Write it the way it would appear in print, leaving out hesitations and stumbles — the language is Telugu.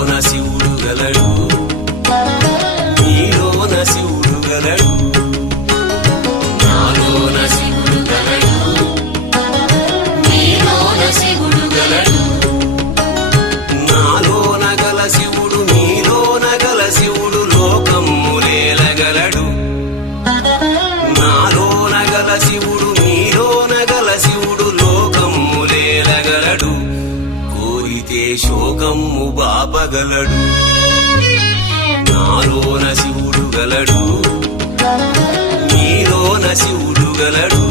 నాలోన శివుడు గలడు, నీలోన శివుడు గలడు. నాలోన శివుడు గలడు, నీలోన శివుడు గలడు. నాలోన గల శివుడు నీలోన గల శివుడు లోకమ్ములేలగలడు. నాలోన గల శివుడు నీలోన గల శివుడు లోకమ్ములేలగలడు. కోరితే శోకమ్ము బాపగలడు. నాలోన శివుడు గలడు, నీలోన శివుడు గలడు.